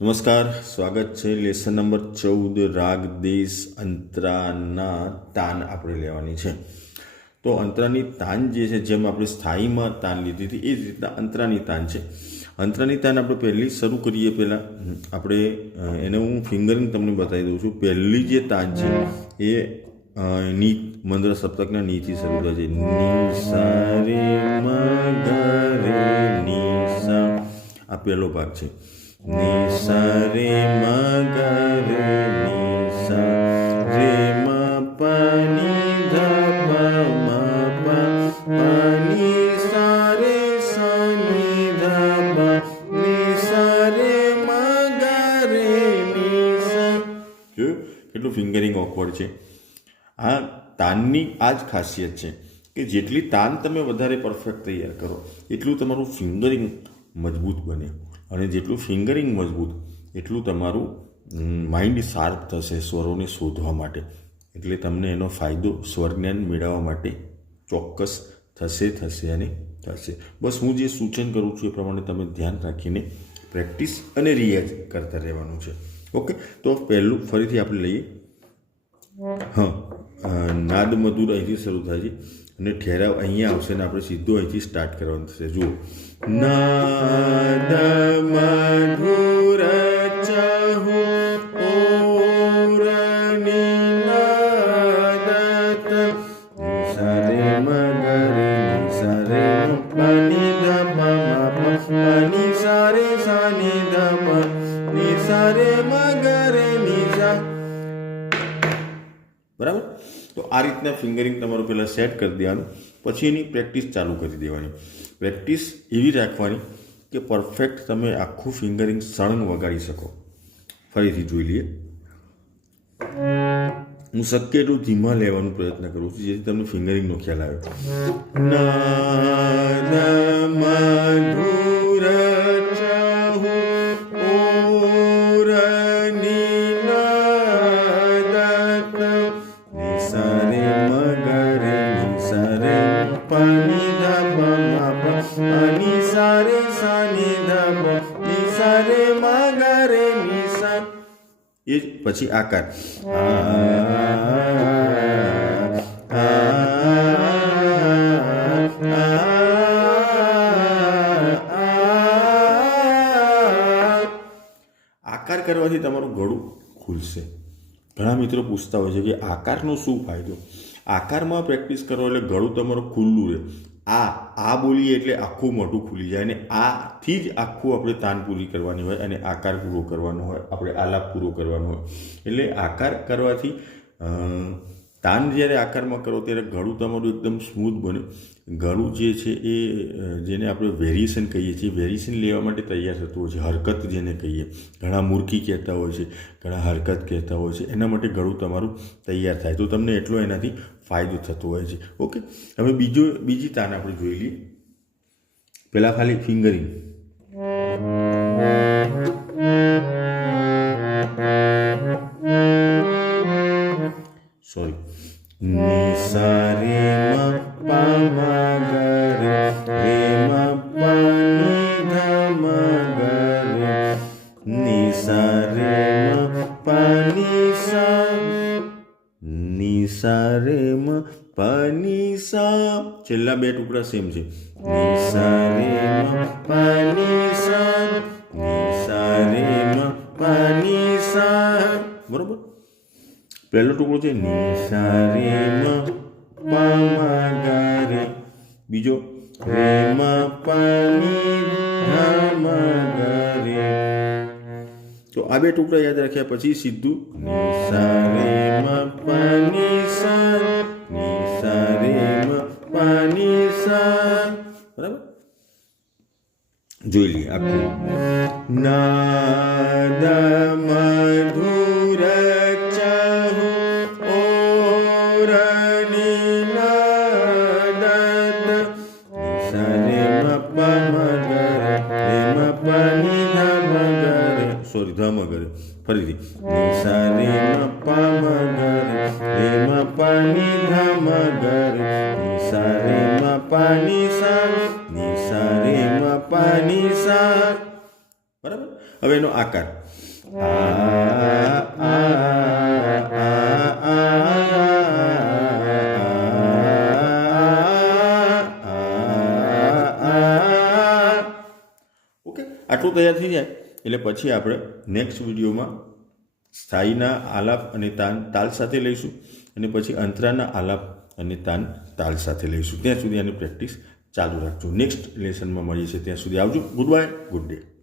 નમસ્કાર, સ્વાગત છે લેસન નંબર ચૌદ, રાગ, દેશ, અંતરાના તાન આપણે લેવાની છે. તો અંતરાની તાન જે છે, જેમ આપણે સ્થાયીમાં તાન લીધી હતી, એ જ રીતના અંતરાની તાન છે. અંતરાની તાન આપણે પહેલી શરૂ કરીએ પહેલાં. આપણે એને હું ફિંગરિંગ તમને બતાવી દઉં છું. પહેલી જે તાન છે, એ ની મંત્ર સપ્તકના નીથી શરૂ થાય છે. ની સા આ પહેલો ભાગ છે. કેટલું ફિંગરિંગ ઓકવર્ડ છે. આ તાનની આ જ ખાસિયત છે કે જેટલી તાન તમે વધારે પરફેક્ટ તૈયાર કરો, એટલું તમારું ફિંગરિંગ મજબૂત બને. અને જેટલું ફિંગરિંગ મજબૂત, એટલું તમારું માઇન્ડ શાર્પ થશે સ્વરોને શોધવા માટે. એટલે તમને એનો ફાયદો સ્વર જ્ઞાન મેળવવા માટે ચોક્કસ થશે થશે અને થશે. બસ હું જે સૂચન કરું છું એ પ્રમાણે તમે ધ્યાન રાખીને પ્રેક્ટિસ અને રિયાઝ કરતા રહેવાનું છે. ઓકે તો પહેલું, ફરીથી આપણે લઈએ. હા નાદ મધુર અહીંથી શરૂ થાય છે અને ઠેરાવ અહીંયા આવશે ને આપણે સીધો અહીંથી સ્ટાર્ટ કરવાનું થશે. જુઓ. નાદ મધુર ચહુ રે નિસા રે મ પ તો આ રીતના ફિંગરિંગ તમારું પહેલાં સેટ કરી દેવાનું પછી એની પ્રેક્ટિસ ચાલુ કરી દેવાની. પ્રેક્ટિસ એવી રાખવાની કે પરફેક્ટ તમે આખું ફિંગરિંગ સળંગ વગાડી શકો. ફરીથી જોઈ લઈએ. હું શક્ય એટલું ધીમા લેવાનો પ્રયત્ન કરું છું, જેથી તમને ફિંગરિંગનો ખ્યાલ આવે. પ ની સા રે મ ગ રે ની સા એ પછી આકાર આકાર કરવાથી તમારું ગળું ખુલશે. ઘણા મિત્રો પૂછતા હોય છે કે આકારનો શું ફાયદો? આકારમાં પ્રેક્ટિસ કરો એટલે ગળું તમારું ખુલ્લું રહે. આ આ બોલીએ એટલે આખું મોઢું ખુલી જાય અને આથી જ આખું આપણે તાન પૂરી કરવાની હોય અને આકાર પૂરો કરવાનો હોય, આપણે આલાપ પૂરો કરવાનો હોય. એટલે આકાર કરવાથી તાન જ્યારે આકારમાં કરો ત્યારે ગળું તમારું એકદમ સ્મૂથ બને. ગળું જે છે એ જેને આપણે વેરિએશન કહીએ છીએ વેરિએશન લેવા માટે તૈયાર થતું હોય છે, હરકત જેને કહીએ. ઘણા મૂર્ખી કહેતા હોય છે, ઘણા હરકત કહેતા હોય છે, એના માટે ગળું તમારું તૈયાર થાય. તો તમને એટલો એનાથી ફાયદો થતો હોય છે. ઓકે, હવે બીજો, બીજી તાન આપણે જોઈ લઈએ. પહેલાં ખાલી ફિંગરિંગ. સોરી. નિસારે સા રે મ પ મ ગ રે રે મ પ ની ધ મ ગ રે ની સા ની સા રે મ પ ની સા છેલ્લા બે ટુકડા સેમ છે. ની સા રે મ પ ની સા ની સા રે મ પ ની સા બરોબર? પહેલો ટુકડો છે ની સા રે મ પ બીજો રે મ પ બે ટુકડા યાદ રાખ્યા પછી સીધું. ની ની ની ની બરાબર? જોઈ લઈએ આખું. નાદ સોરી ધ મ ગ રે ફરીથી નિસા રે મ પ મ ગ રે રે મ પ ની ધ મ ગ રે નિસા રે મ પ ની સા નિસા રે મ પ ની સા બરાબર હવે એનો આકાર આ, આ, આ, આ, આ. ઓકે આટલું તૈયાર થઈ જાય એટલે પછી આપણે નેક્સ્ટ વિડીયોમાં સ્થાયીના આલાપ અને તાન તાલ સાથે લઈશું અને પછી અંતરાના આલાપ અને તાન તાલ સાથે લઈશું. ત્યાં સુધી આની પ્રેક્ટિસ ચાલુ રાખજો. નેક્સ્ટ લેસનમાં મળીએ છીએ. ત્યાં સુધી આવજો. Good bye good day